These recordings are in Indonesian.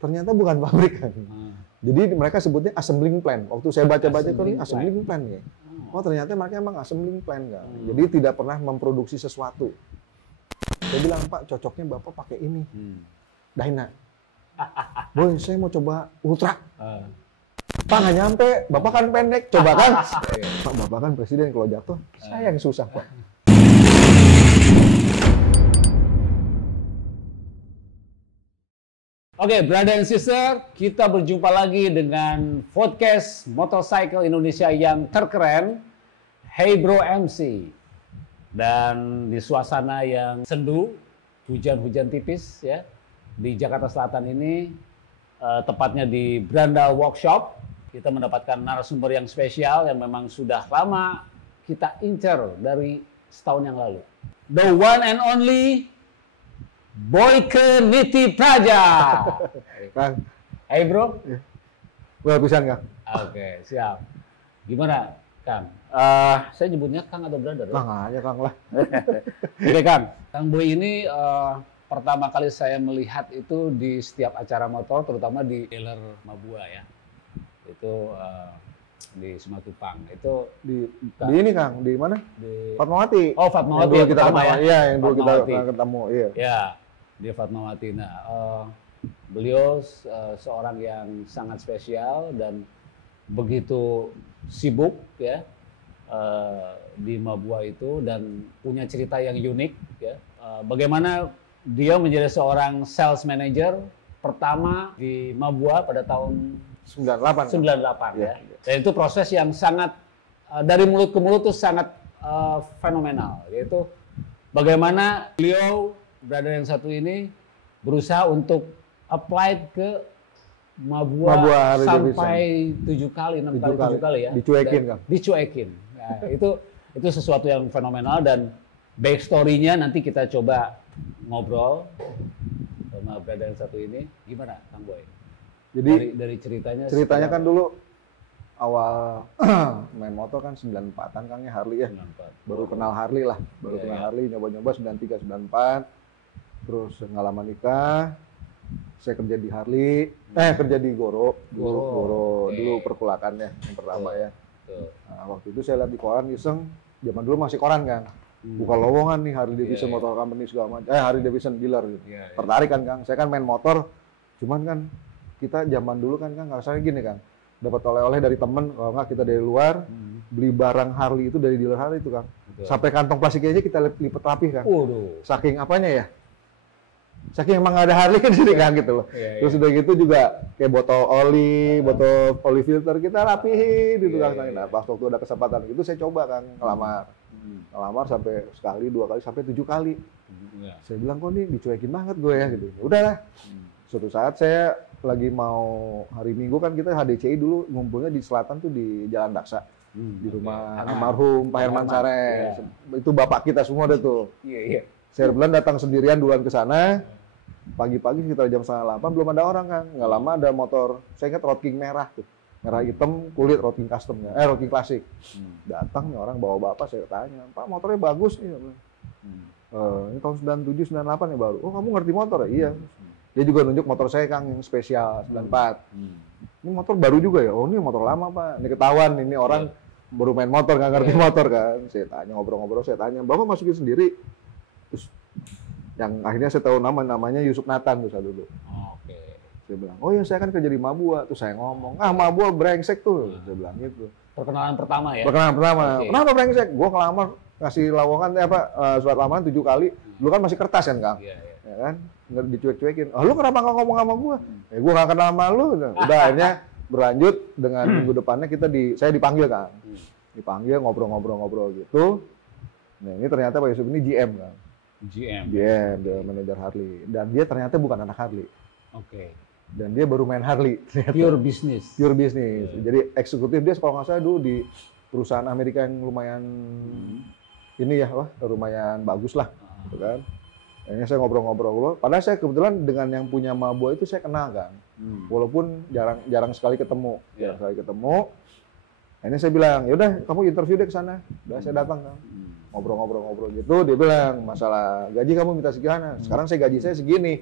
Ternyata bukan pabrik kan. Jadi mereka sebutnya assembling plant. Waktu saya baca-baca ini assembling plant ya. Oh ternyata mereka emang assembling plant kan. Jadi tidak pernah memproduksi sesuatu. Saya bilang, Pak cocoknya Bapak pakai ini. Dyna. Boy, saya mau coba Ultra. Pak nggak nyampe, Bapak kan pendek, coba kan? Pak, Bapak kan presiden, kalau jatuh, saya yang susah, Pak. Oke, brother and sister, kita berjumpa lagi dengan podcast Motorcycle Indonesia yang terkeren, Hey Bro MC. Dan di suasana yang sendu, hujan-hujan tipis ya, di Jakarta Selatan ini, tepatnya di Brandal Workshop, kita mendapatkan narasumber yang spesial yang memang sudah lama kita incer dari setahun yang lalu. The one and only Boyke Niti Praja. Kang. Hey bro. Well, pisan Kang. Oke, siap. Gimana Kang? Saya nyebutnya Kang atau brother? Kang aja Kang lah. Oke Kang. Kang Boy ini pertama kali saya melihat itu di setiap acara motor, terutama di dealer Mabua ya. Itu di Simatupang. Itu di ini Kang, di mana? Di Fatmawati. Oh, Fatmawati yang kita pertama ketemu, ya. Iya, yang dulu kita Fatmawati. ketemu, iya. Ya, di Fatmawati. Nah, beliau seorang yang sangat spesial dan begitu sibuk ya di Mabua itu dan punya cerita yang unik ya. Bagaimana dia menjadi seorang sales manager pertama di Mabua pada tahun 98 ya. Dan itu proses yang sangat dari mulut ke mulut itu sangat fenomenal. Yaitu bagaimana beliau brother yang satu ini berusaha untuk apply ke Mabua sampai 7 kali, 6 kali ya. Dicuekin Kang. Dicuekin. Nah, itu sesuatu yang fenomenal dan backstory-nya nanti kita coba ngobrol sama brother yang satu ini. Gimana Kang Boy? Jadi dari ceritanya kan dulu awal main motor kan 94-an Kang ya, Harley ya. 94. Baru kenal Harley lah, Harley nyoba-nyoba 93 94. Terus nggak lama nikah, saya kerja di Harley, kerja di Goro dulu perkulakannya yang pertama ya. Nah, waktu itu saya lihat di koran iseng, zaman dulu masih koran kan. Buka lowongan nih Harley Davidson Motor Company segala macam. Harley Davidson dealer gitu. Tertarik kan Kang, saya kan main motor, cuman kan kita zaman dulu kan Kang, rasanya gini Kang, dapat oleh-oleh dari temen, kalau nggak kita dari luar, beli barang Harley itu dari dealer Harley itu Kang. Sampai kantong plastiknya aja kita lipat rapih Kang. Saking apanya ya? Saking emang nggak ada Harley kan sini Kang gitu loh. Terus udah gitu juga kayak botol oli filter kita rapihin gitu Kang. Nah pas waktu ada kesempatan itu saya coba Kang ngelamar sampai sekali, 2 kali, sampai 7 kali. Saya bilang kok nih dicuekin banget gue ya gitu. Udahlah. Suatu saat saya lagi mau hari Minggu kan kita HDCI dulu ngumpulnya di selatan tuh di Jalan Daksa. Di rumah almarhum Pak Herman Sare. Itu bapak kita semua deh tuh. Saya kebetulan datang sendirian duluan ke sana. Pagi-pagi sekitar jam 7:30 belum ada orang Kang. Nggak lama ada motor. Saya ingat Road King merah tuh. Merah hitam kulit Road King custom ya. Road King klasik. Datang nih orang bawa bapak, saya tanya, "Pak, motornya bagus nih." Ini tahun 97 98 ya baru. "Oh, kamu ngerti motor ya?" "Iya." Dia juga nunjuk motor saya Kang yang spesial 94. Ini motor baru juga ya? "Oh, ini motor lama Pak." Ini ketahuan ini orang baru main motor, nggak ngerti motor kan. Saya tanya, ngobrol-ngobrol, saya tanya, "Bapak masukin sendiri?" Terus yang akhirnya saya tahu namanya Yusuf Nathan tuh saya dulu. Saya bilang, "Oh ya saya kan kerja di Mabua." Terus saya ngomong, "Mabua brengsek tuh." Saya bilang gitu. Perkenalan pertama ya? Perkenalan pertama. Kenapa brengsek? Gua ngelamar, ngasih lowongan surat lamaran 7 kali. Dulu kan masih kertas kan Kang? Ya kan? Nggak dicuek-cuekin. "Oh, lu kenapa nggak ngomong sama gua?" "Gua nggak kenal sama lu." Udah akhirnya berlanjut dengan minggu depannya saya dipanggil Kang. Dipanggil ngobrol-ngobrol gitu. Nah ini ternyata Pak Yusuf ini GM Kang. GM, dia manajer Harley. Dan dia ternyata bukan anak Harley. Dan dia baru main Harley. Pure business. Jadi eksekutif dia kalau nggak salah dulu di perusahaan Amerika yang lumayan ini ya, lumayan bagus lah, gitu kan. Akhirnya saya ngobrol-ngobrol. Padahal saya kebetulan dengan yang punya Mabua itu saya kenal kan, walaupun jarang sekali ketemu. Akhirnya saya bilang, "Yaudah, kamu interview deh ke sana." Udah saya datang kan, ngobrol-ngobrol gitu. Dia bilang, "Masalah gaji kamu minta sekian. Sekarang gaji saya segini."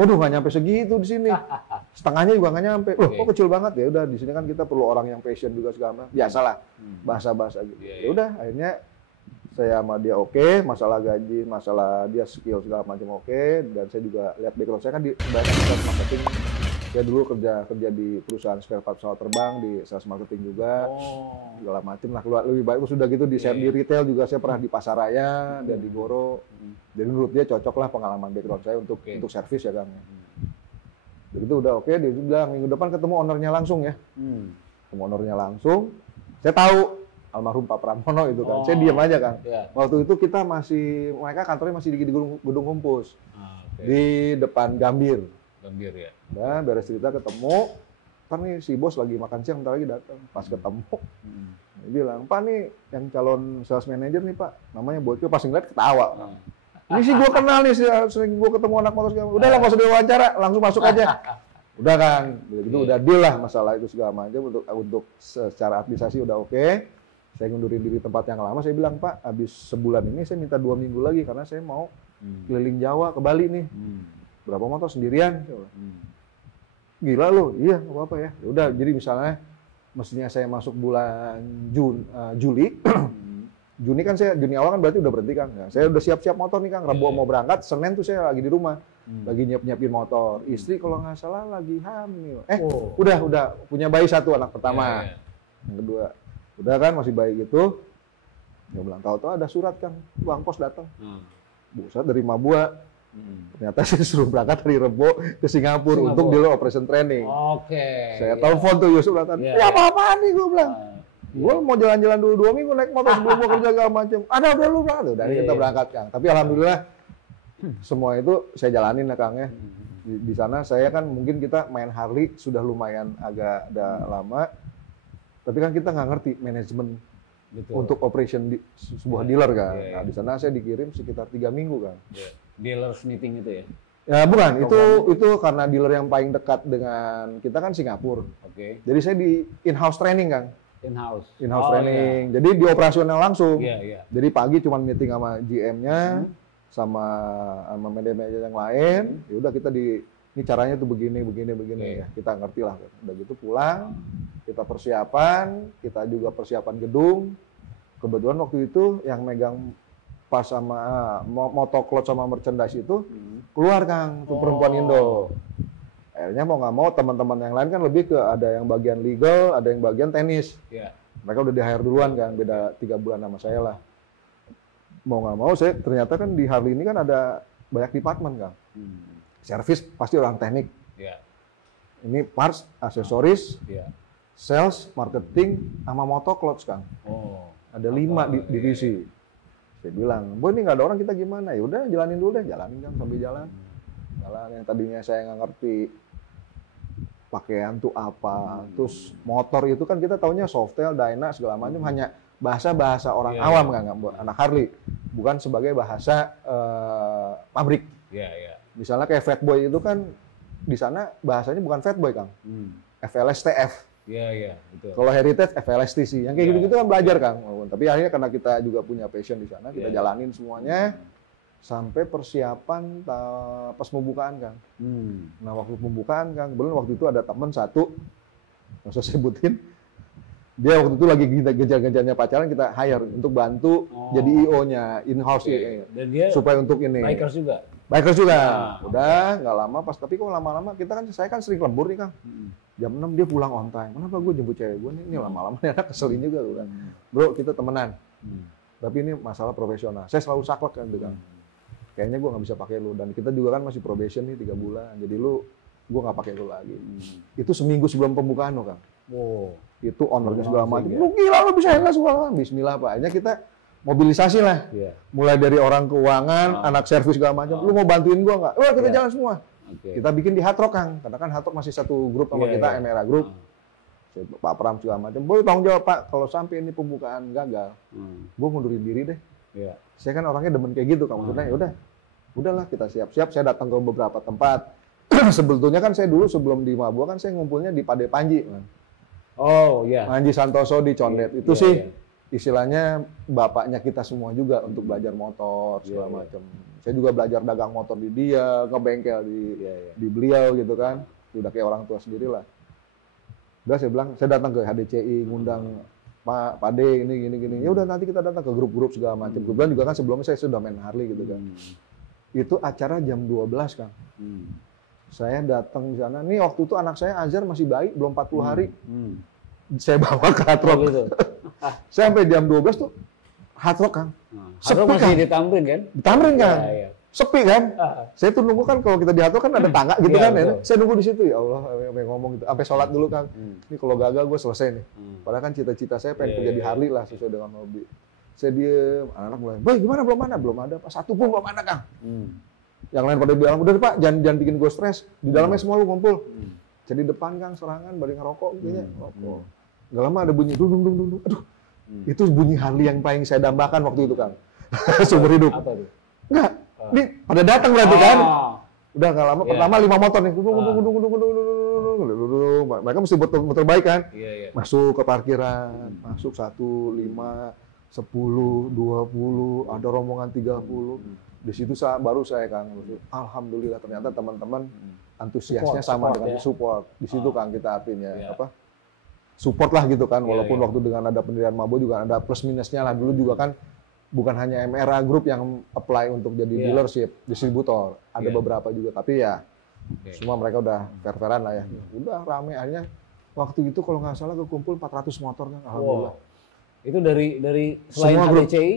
Waduh, nggak nyampe segitu di sini. Setengahnya juga nggak nyampe. Loh, kok kecil banget ya? Udah di sini kan kita perlu orang yang passion juga segala macam. Biasalah, bahasa-bahasa gitu. Ya udah, akhirnya saya sama dia oke, masalah gaji, masalah dia skill segala macam oke, dan saya juga lihat background saya kan di banyak sales marketing. Saya dulu kerja di perusahaan spare part pesawat terbang, di sales marketing juga, segala macam lah. Keluar lebih baik sudah gitu di retail juga saya pernah di Pasaraya dan di Goro. Jadi menurut dia cocok lah pengalaman background saya untuk servis ya Kang. Begitu udah oke, dia bilang minggu depan ketemu ownernya langsung ya. Ketemu ownernya langsung, saya tahu almarhum Pak Pramono itu kan. Saya diam aja kan. Waktu itu kita mereka kantornya masih di Gedung Humpus. Di depan Gambir. Gambir ya. Dan beres cerita ketemu, ntar nih si bos lagi makan siang, ntar lagi datang. Pas ketemu, dia bilang, Pak nih yang calon sales manager nih Pak, namanya Boyke. Pas ngeliat ketawa. Ini sih gue kenal nih, sering gue ketemu anak motor segala. Udah lah, nggak usah diwawancara, langsung masuk aja. Udah kan, begitu udah deal lah masalah itu segala macam untuk secara administrasi udah oke. Saya ngundurin diri tempat yang lama, saya bilang, Pak, habis sebulan ini saya minta 2 minggu lagi karena saya mau keliling Jawa ke Bali nih. Berapa motor sendirian? Gila lo, iya nggak apa-apa ya. Udah, jadi misalnya mestinya saya masuk bulan Juli, Juni kan Juni awal kan berarti udah berhenti kan. Nah, saya udah siap-siap motor nih Kang, Rabu mau berangkat, Senin tuh saya lagi di rumah, lagi nyiapin motor. Istri kalau nggak salah lagi hamil. Udah punya bayi 1 anak pertama, yang kedua. Udah kan masih bayi gitu, dia bilang tahu-tahu ada surat kan, Bang Pos datang, buset dari Mabua, ternyata saya suruh berangkat dari Rebo ke Singapura untuk dealer operation training. Saya telepon tuh Yusuf datang, ya apa-apaan nih gue bilang, gue mau jalan-jalan dulu 2 minggu naik motor sebelum gue kerja segala macam. Ada udah lu berangkat, dari kita berangkat Kang. Tapi alhamdulillah semua itu saya jalanin ya Kang ya. Di sana saya kan mungkin kita main Harley sudah lumayan agak lama. Tapi kan kita nggak ngerti manajemen untuk operation di sebuah dealer kan. Nah, di sana saya dikirim sekitar 3 minggu kan. Dealers meeting itu ya? Ya bukan, itu karena dealer yang paling dekat dengan kita kan Singapura. Jadi saya di in-house training Kang. In-house training. Jadi di operasional langsung. Jadi pagi cuma meeting sama GM-nya, sama manajer yang lain. Ya udah kita ini caranya tuh begini ya. Kita ngerti lah. Udah gitu pulang, kita persiapan, kita juga persiapan gedung. Kebetulan waktu itu yang megang pas sama motoclot sama merchandise itu keluar Kang, tuh perempuan Indo. Akhirnya mau nggak mau teman-teman yang lain kan lebih ke ada yang bagian legal, ada yang bagian tenis. Mereka udah di-hire duluan kan, beda 3 bulan sama saya lah. Mau nggak mau saya ternyata kan di Harley ini kan ada banyak departemen Kang. Service pasti orang teknik. Ini parts, aksesoris, sales, marketing, sama motoclot Kang. Ada 5 divisi. Saya bilang, Boy ini nggak ada orang kita gimana? Ya udah jalanin dulu deh, jalanin Kang sambil jalan. Jalan yang tadinya saya nggak ngerti pakaian tuh apa, terus motor itu kan kita taunya Softail, Dyna segala macam hanya bahasa orang awam kan, anak Harley, bukan sebagai bahasa pabrik. Misalnya kayak Fatboy itu kan di sana bahasanya bukan Fatboy Kang, FLSTF. Betul. Kalau Heritage FLSTC, yang kayak gitu-gitu kan belajar Kang. Tapi akhirnya karena kita juga punya passion di sana, kita jalanin semuanya sampai persiapan pas pembukaan Kang. Nah waktu pembukaan Kang, belum waktu itu ada teman satu, nggak usah sebutin, dia waktu itu lagi gencar-gencarnya pacaran, kita hire untuk bantu jadi IO-nya, in-house Dan dia supaya untuk ini. Bikers juga. Udah nggak lama tapi kok lama-lama saya kan sering lembur nih Kang. Jam 6 dia pulang on time. Kenapa gue jemput cewek gue nih lama-lama nih anak keselin juga gue kan. Bro kita temenan. Tapi ini masalah profesional. Saya selalu saklek kan dengan. Kayaknya gue nggak bisa pakai lu dan kita juga kan masih probation nih 3 bulan. Jadi gue nggak pakai lu lagi. Itu seminggu sebelum pembukaan loh Kang. Itu ownernya segala macam. Lu gila lu bisa handle segala. Bismillah Pak. Akhirnya kita mobilisasi lah. Mulai dari orang keuangan, anak servis segala macam. Lu mau bantuin gue nggak? Wah kita jalan semua. Kita bikin di Hard Rock Kang. Karena kan Hard Rock masih satu grup sama kita, MRA Group. Pak Pram segala macam. Boleh tanggung jawab Pak. Kalau sampai ini pembukaan gagal, gue ngundurin diri deh. Saya kan orangnya demen kayak gitu Kang. Maksudnya ya udahlah kita siap-siap. Saya datang ke beberapa tempat. Sebetulnya kan saya dulu sebelum di Mabua kan saya ngumpulnya di Pade Panji. Kan. Panji Santoso di Condet. Itu sih istilahnya bapaknya kita semua juga untuk belajar motor segala macam. Saya juga belajar dagang motor di dia, ngebengkel di beliau gitu kan. Udah kayak orang tua sendiri lah. Udah saya bilang, saya datang ke HDCI, ngundang Pak D ini gini. Ya udah nanti kita datang ke grup-grup segala macam. Kebetulan juga kan sebelumnya saya sudah main Harley gitu kan. Itu acara jam 12 Kang. Saya datang di sana. Nih waktu itu anak saya Azhar masih bayi, belum 40 hari. Saya bawa ke Hard Rock. Oh, gitu. Saya sampai jam 12 tuh Hard Rock Kang. Hard Rock masih di Tamrin kan? Di Tamrin kan. Ya. Sepi kan? Saya tuh nunggu kan kalau kita di Hard Rock kan ada tangga gitu kan. Ya. Saya nunggu di situ, ya Allah, sampai ngomong gitu. Sampai sholat dulu Kang. Ini kalau gagal gue selesai nih. Padahal kan cita-cita saya pengen kerja di Harley lah sesuai dengan hobi. Saya diem, anak-anak mulai, "Boy, gimana belum mana?" Belum ada, Pak. Satu pun belum ada Kang. Yang lain pada bilang, "Udah Pak, jangan bikin gue stres. Di dalamnya semua lu ngumpul." Jadi depan Kang serangan, balik ngerokok kayaknya. Rokok. Gak lama ada bunyi dung. Aduh. Itu bunyi Harley yang paling saya dambakan waktu itu Kang. Seumur hidup. Apa itu? Enggak. Ini pada datang berarti kan. Udah nggak lama, pertama 5 motor nih. Mereka mesti muter baik kan. Masuk ke parkiran, masuk 1, 5, 10, 20, ada rombongan 30. Di situ baru saya Kang. Alhamdulillah ternyata teman-teman antusiasnya sama dengan support. Di situ Kang kita artinya apa? Support lah gitu kan. Walaupun waktu dengan ada pendirian Mabo juga ada plus minusnya lah. Dulu juga kan bukan hanya MRA Group yang apply untuk jadi dealership, distributor. Ada beberapa juga, tapi ya semua mereka udah fair-fairan lah ya. Udah rame, akhirnya waktu itu kalau nggak salah kekumpul 400 motor kan, alhamdulillah. Itu dari selain HDCI?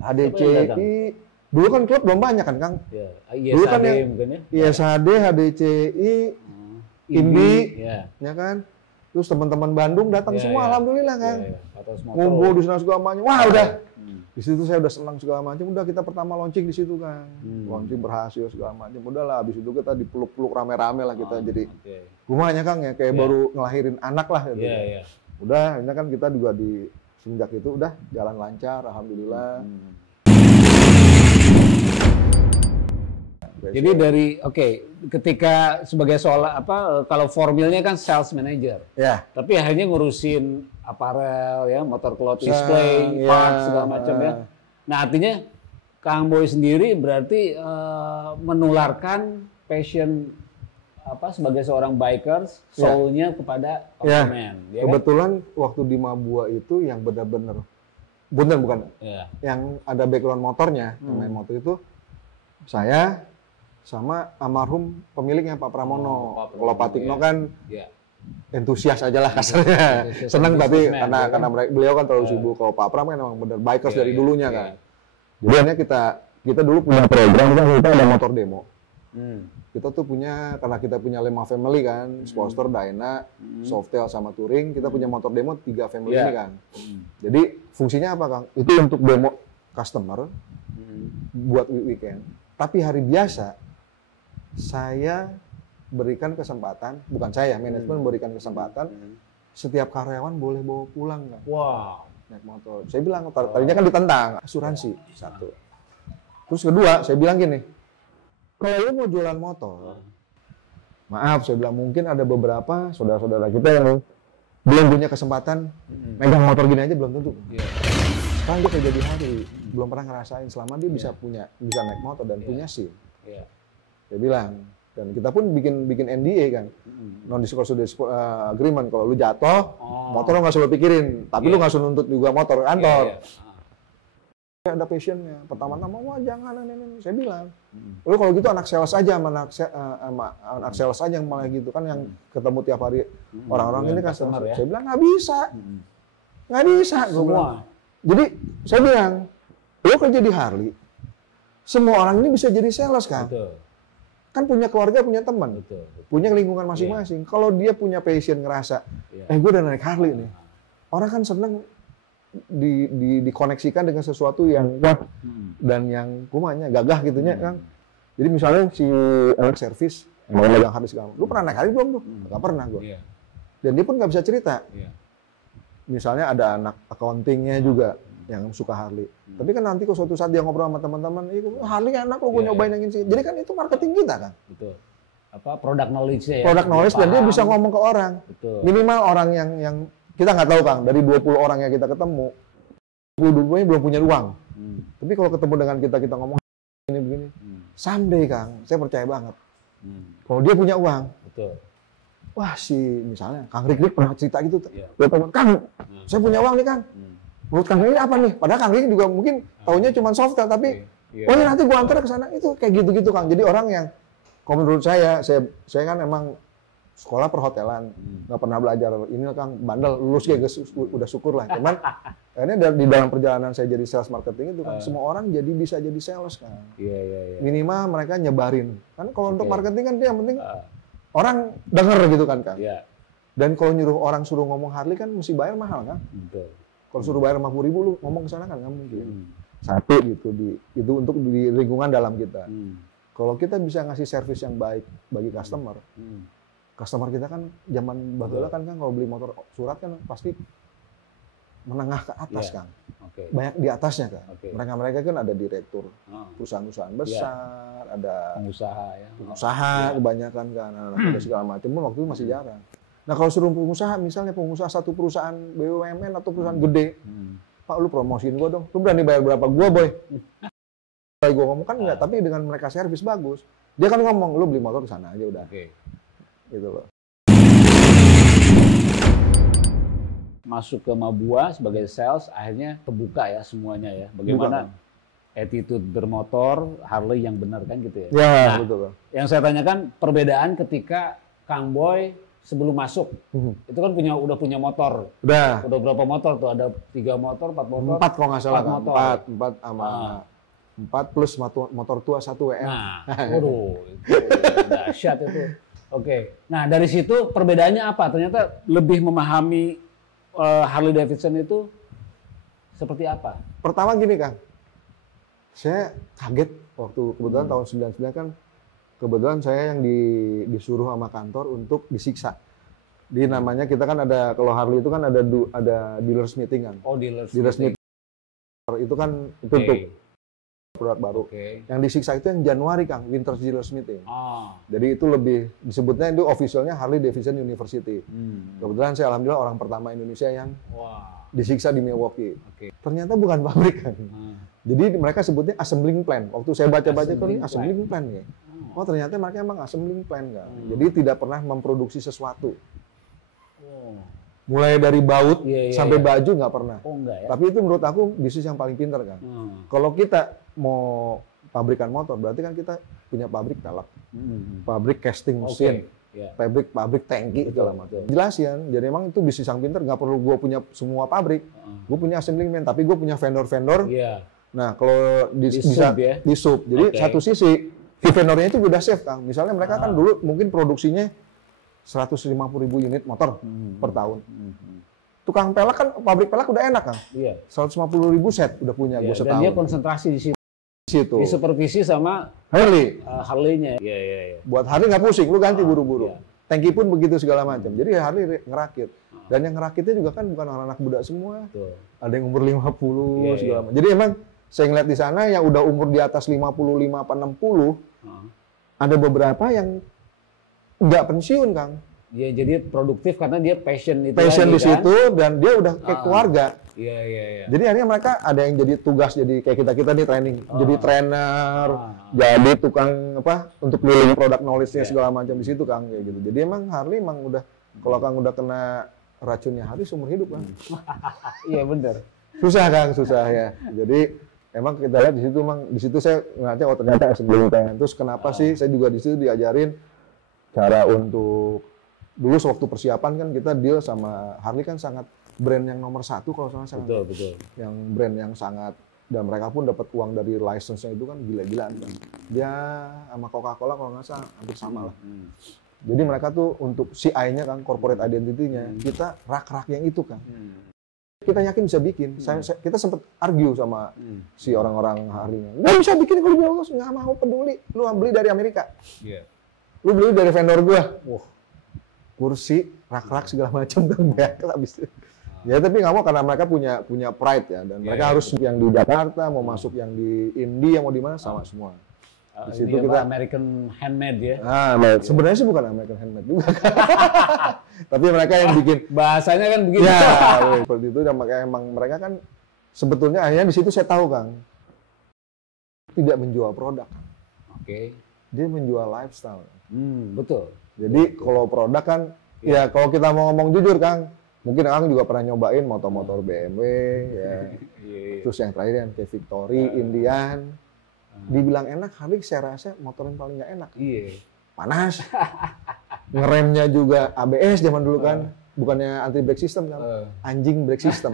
HDCI, dulu kan klub belum banyak kan Kang? Dulu kan yang ISHD, HDCI, Indi, ya kan? Terus teman-teman Bandung datang semua, alhamdulillah kan. Ngumpul di sana segala macam. Wah udah. Di situ saya udah senang segala macam. Udah kita pertama launching di situ kan. Launching berhasil segala macam. Udahlah, habis itu kita dipeluk-peluk rame-rame lah kita jadi. Rumahnya Kang ya kayak baru ngelahirin anak lah gitu. Udah, ini kan kita juga di semenjak itu udah jalan lancar, alhamdulillah. Jadi dari ketika sebagai soal kalau formilnya kan sales manager. Tapi akhirnya ngurusin aparel ya, motor cloth display, parts segala macam ya. Nah, artinya Kang Boy sendiri berarti menularkan passion sebagai seorang bikers, soul-nya kepada konsumen. Ya, kebetulan waktu di Mabua itu yang benar-benar bukan. Yang ada background motornya, yang main motor itu saya sama almarhum pemiliknya Pak Pramono. Kalau Pak Tikno kan entusias aja lah kasarnya. Senang tapi karena beliau kan terlalu sibuk. Kalau Pak Pram kan memang benar bikers dari dulunya kan. Jadi kita dulu punya program kan, kita ada motor demo. Kita tuh punya, karena kita punya 5 family kan, Sportster, Dyna, Softail sama Touring, kita punya motor demo 3 family ini kan. Jadi fungsinya apa Kang? Itu untuk demo customer buat weekend. Tapi hari biasa saya berikan kesempatan, bukan saya, manajemen berikan kesempatan, setiap karyawan boleh bawa pulang kan. Naik motor. Saya bilang, tadinya kan ditentang, asuransi, satu. Terus kedua, saya bilang gini, kalau lu mau jualan motor, maaf, saya bilang mungkin ada beberapa saudara-saudara kita yang belum punya kesempatan megang motor gini aja belum tentu. Sekarang dia kerja di Harley, belum pernah ngerasain selama dia bisa naik motor dan punya SIM. Saya bilang, dan kita pun bikin NDA kan, non-disclosure agreement. Kalau lu jatuh, motor lu nggak usah pikirin, tapi lu nggak usah nuntut juga motor kantor. Ada passionnya. Pertama-tama, wah jangan ini. Saya bilang, lu kalau gitu anak sales aja, anak sales aja yang malah gitu kan, yang ketemu tiap hari orang-orang ini kan. Saya bilang nggak bisa, semua. Jadi saya bilang, lu kerja di Harley, semua orang ini bisa jadi sales kan. Kan punya keluarga, punya teman, punya lingkungan masing-masing. Kalau dia punya passion, ngerasa, gue udah naik Harley nih. Orang kan seneng dikoneksikan dengan sesuatu yang dan yang kumanya gagah gitunya kan. Jadi misalnya si anak servis mau megang Harley segala, lu pernah naik Harley belum tuh? Nggak pernah gue. Dan dia pun nggak bisa cerita. Misalnya ada anak accountingnya juga yang suka Harley. Tapi kan nanti kalau suatu saat dia ngobrol sama teman-teman, Harley enak kok, gue nyobain yang ini. Jadi kan itu marketing kita kan. Betul. Product knowledge-nya ya. Product knowledge, dan dia bisa ngomong ke orang. Minimal orang yang kita nggak tahu Kang, dari 20 orang yang kita ketemu, 20-20-nya belum punya uang. Tapi kalau ketemu dengan kita ngomong, begini. Someday Kang, saya percaya banget. Kalau dia punya uang, Betul. wah misalnya Kang Rik pernah cerita gitu. Iya. Kang, saya punya uang nih Kang. Menurut Kang Rik apa nih? Padahal Kang Rik juga mungkin taunya cuma software, tapi oh ya nanti gua antar ke sana. Itu kayak gitu-gitu Kang. Jadi orang yang, kalau menurut saya kan emang sekolah perhotelan, nggak pernah belajar ini Kang, bandel, lulus kayak udah syukur lah. Cuman akhirnya di dalam perjalanan saya jadi sales marketing itu kan, semua orang bisa jadi sales Kang. Iya. Minimal mereka nyebarin. Kan kalau untuk marketing kan dia yang penting orang denger gitu kan Kang. Iya. Dan kalau nyuruh orang suruh ngomong Harley kan mesti bayar mahal kan. Betul. Kalau suruh bayar 50.000 lu ngomong ke sana kan nggak mungkin. Satu gitu itu untuk di lingkungan dalam kita. Kalau kita bisa ngasih servis yang baik bagi customer, customer kita kan zaman baheula kan kalau beli motor surat kan pasti menengah ke atas Kang. Banyak di atasnya kan. Mereka kan ada direktur perusahaan-perusahaan besar, ada pengusaha kebanyakan kan, ada segala macam. Pun waktu itu masih jarang. Nah kalau suruh pengusaha, misalnya pengusaha satu perusahaan BUMN atau perusahaan gede, Pak lu promosiin gua dong, lu berani bayar berapa gua boy? Gua ngomong kan enggak, tapi dengan mereka servis bagus, dia kan ngomong lu beli motor ke sana aja udah. Gitu loh. Masuk ke Mabua sebagai sales, akhirnya kebuka ya semuanya ya. Bagaimana attitude bermotor Harley yang benar kan gitu ya. Ya, betul. Yang saya tanyakan perbedaan ketika Kang Boy sebelum masuk, itu kan udah punya motor. Udah berapa motor tuh? Ada 3 motor, 4 motor? 4 kalau nggak salah. 4 sama 4 plus motor tua 1 WM. Nah, waduh, itu dahsyat itu. Nah dari situ perbedaannya apa? Ternyata lebih memahami Harley Davidson itu seperti apa? Pertama gini Kang, saya kaget waktu kebetulan tahun 99 kan, kebetulan saya yang disuruh sama kantor untuk disiksa. Di namanya kita kan ada, kalau Harley itu kan ada dealers meeting kan. Oh, dealers meeting. Itu kan tutup produk baru. Yang disiksa itu yang Januari Kang, Winter Dealers Meeting. Jadi itu lebih disebutnya itu officialnya Harley Davidson University. Kebetulan saya alhamdulillah orang pertama Indonesia yang disiksa di Milwaukee. Ternyata bukan pabrik kan. Jadi mereka sebutnya assembling plant. Waktu saya baca-baca itu assembling plant ya. Oh ternyata mereka emang assembling plant kan. Jadi tidak pernah memproduksi sesuatu. Mulai dari baut sampai baju nggak pernah. Ya? Tapi itu menurut aku bisnis yang paling pintar kan. Kalau kita mau pabrikan motor, berarti kan kita punya pabrik pelek, pabrik casting mesin, pabrik tangki segala macam. Jelasin. Jadi emang itu bisnis yang pintar. Nggak perlu gue punya semua pabrik. Gue punya assembling plant, tapi gue punya vendor-vendor. Nah kalau bisa di sub. Jadi satu sisi vendornya itu udah safe Kang. Misalnya mereka kan dulu mungkin produksinya 150.000 unit motor per tahun. Tukang pelek kan, pabrik pelek udah enak Kang. 150.000 set udah punya gue setahun. Dan dia konsentrasi di situ. Di supervisi sama Harley-nya. Buat Harley nggak pusing, lu ganti buru-buru. Tangki pun begitu segala macam. Jadi Harley ngerakit. Dan yang ngerakitnya juga kan bukan anak-anak muda semua. Ada yang umur 50 segala macam. Jadi emang saya ngeliat di sana yang udah umur di atas 55 apa 60, ada beberapa yang nggak pensiun Kang. Ya jadi produktif karena dia passion itu. Passion lagi, di situ kan? Dan dia udah kayak keluarga. Iya. Jadi akhirnya mereka ada yang jadi tugas jadi kayak kita nih training, jadi trainer, jadi tukang apa untuk keliling produk knowledge-nya segala macam di situ Kang kayak gitu. Jadi emang Harley emang udah kalau Kang udah kena racunnya Harley seumur hidup Kang. Iya benar. Susah Kang, susah ya. Jadi emang kita lihat di situ emang di situ saya ngeliatnya oh ternyata sebelum terus kenapa sih saya juga di situ diajarin cara untuk dulu sewaktu persiapan kan kita deal sama Harley kan sangat brand yang nomor 1 kalau salah. Betul. Yang brand yang sangat dan mereka pun dapat uang dari license-nya itu kan gila-gilaan kan. Dia sama Coca-Cola kalau nggak salah hampir sama lah. Jadi mereka tuh untuk CI-nya kan corporate identity-nya kita rak-rak yang itu kan. Kita yakin bisa bikin. Kita sempat argue sama si orang-orang Harley-nya. Nggak bisa bikin kalau bagus, nggak mau peduli. Lu beli dari Amerika. Lu beli dari vendor gua. Kursi, rak-rak segala macam dan bekel habis itu. Ya tapi nggak mau karena mereka punya pride ya dan mereka harus yang di Jakarta mau masuk yang di India mau di mana sama semua. Di situ kita American handmade ya. Sebenarnya sih bukan American handmade juga. Tapi mereka yang bikin bahasanya kan begitu. Ya, seperti itu dan emang mereka kan sebetulnya akhirnya di situ saya tahu Kang. tidak menjual produk. Oke. Dia menjual lifestyle. Betul. Jadi kalau produk kan, ya kalau kita mau ngomong jujur Kang, mungkin Kang juga pernah nyobain motor-motor BMW, ya. Terus yang terakhir yang kayak Victory, Indian. Dibilang enak, Harley saya rasa motor yang paling nggak enak. Iya. Panas. Ngeremnya juga ABS zaman dulu kan. Bukannya anti brake system kan. Anjing brake system.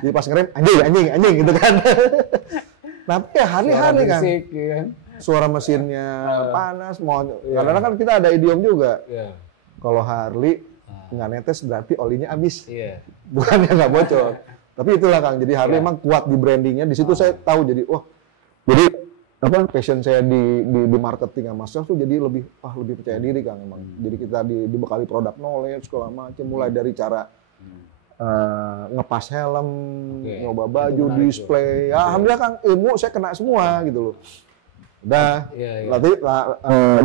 Jadi pas ngerem, anjing gitu kan. Tapi ya Harley kan. Ya. Suara mesinnya panas, kadang-kadang kan kita ada idiom juga. Kalau Harley nggak netes berarti olinya habis. Bukannya nggak bocor. Tapi itulah Kang, jadi Harley emang kuat di brandingnya. Di situ saya tahu jadi passion saya di marketing sama sales tuh jadi lebih percaya diri Kang emang. Jadi kita dibekali produk knowledge segala macam, mulai dari cara ngepas helm, nyoba baju, display. Ya, alhamdulillah Kang, ilmu saya kena semua gitu loh. Udah, nanti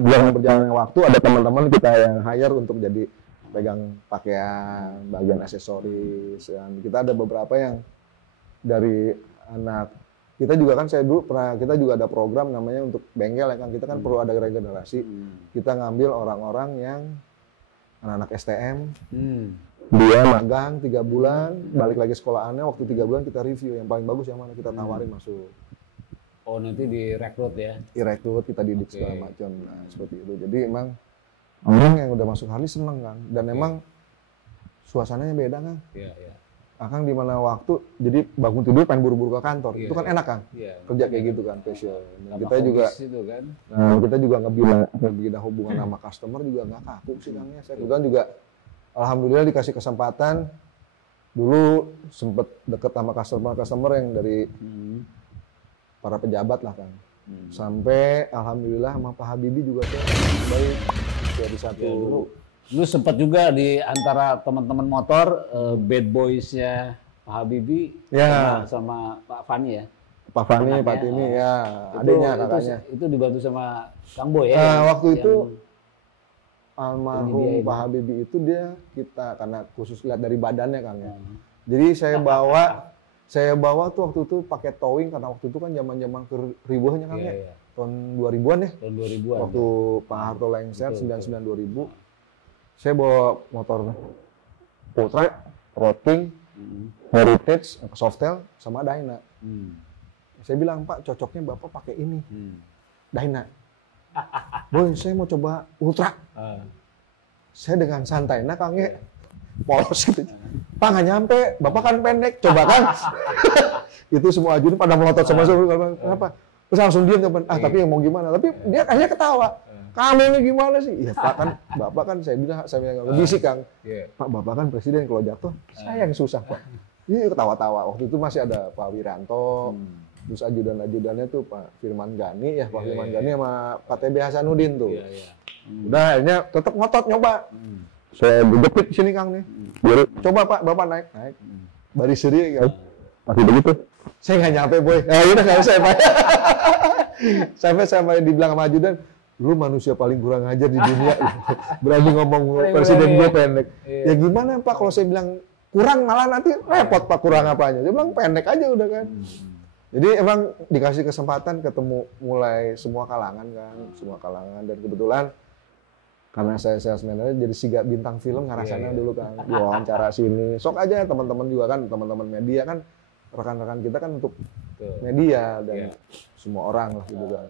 jangan berjalannya waktu ada teman-teman kita yang hire untuk jadi pegang pakaian, bagian aksesoris. Dan kita ada beberapa yang dari anak kita juga kan kita juga ada program namanya untuk bengkel ya kan, kita kan perlu ada regenerasi. Kita ngambil orang-orang yang anak-anak STM, dia magang 3 bulan, balik lagi sekolahannya, waktu 3 bulan kita review yang paling bagus yang mana kita tawarin masuk. Oh nanti direkrut ya? Direkrut, kita didik segala macam, nah, seperti itu. Jadi emang orang yang udah masuk Harley seneng kan, dan emang suasananya beda kan. Akang di mana waktu, jadi bangun tidur pengen buru-buru ke kantor, itu kan enak Kang, kerja kayak gitu kan, passion. Kita juga, kan? kita juga ngebina hubungan sama customer juga nggak kaku sih Kangnya. Saya kebetulan juga, alhamdulillah dikasih kesempatan, dulu sempet deket sama customer yang dari para pejabat lah Kang. Sampai alhamdulillah sama Pak Habibie juga tuh baik dari satu. Lu sempat juga di antara teman-teman motor bad boys-nya Pak Habibie sama Pak Fani ya. Pak Fani, Pak Tini ya, adiknya kakaknya. Itu dibantu sama Kang Boy ya. Waktu itu almarhum Pak Habibie itu dia karena khusus lihat dari badannya Kang ya. Jadi saya bawa tuh waktu itu pakai towing karena waktu itu kan zaman-zaman keribuannya Kang ya. Tahun 2000-an ya. Tahun 2000-an. Waktu Pak Harto lengser 99 2000. Saya bawa motor Ultra, Road King, Heritage, Softail, sama Dyna. Saya bilang, Pak, cocoknya Bapak pakai ini, Dyna. Boy, saya mau coba Ultra. Saya dengan santai, Kang ya, polos gitu. Pak, nggak nyampe, Bapak kan pendek, coba kan. Itu semua ajudan pada melotot sama saya, kenapa? Terus langsung diam, tapi yang mau gimana? Tapi dia kayaknya ketawa. Kamu ini gimana sih? Iya Pak kan, Bapak kan saya bilang bisik Kang. Pak Bapak kan presiden kalau jatuh, saya yang susah Pak. Ini ketawa-tawa. Waktu itu masih ada Pak Wiranto, terus ajudan-ajudannya tuh Pak Firman Gani ya, Pak Firman Gani sama Pak TB Hasanuddin tuh. Udah akhirnya tetap ngotot nyoba. Saya jepit di sini Kang nih. Coba Pak, Bapak naik. Baris seri kan. Masih begitu. Saya nggak nyampe boy. Udah nggak usah Pak. Sampai dibilang sama ajudan, lu manusia paling kurang ajar di dunia, berani ngomong presiden gue pendek. Ya gimana Pak, kalau saya bilang kurang malah nanti repot Pak, kurang apanya. Dia bilang pendek aja udah kan. Jadi emang dikasih kesempatan ketemu mulai semua kalangan kan, semua kalangan. Dan kebetulan karena saya sales manager jadi siga bintang film ngerasain dulu kan, wawancara sini. Sok aja teman-teman juga kan, teman-teman media kan, rekan-rekan kita kan untuk media dan semua orang lah gitu kan.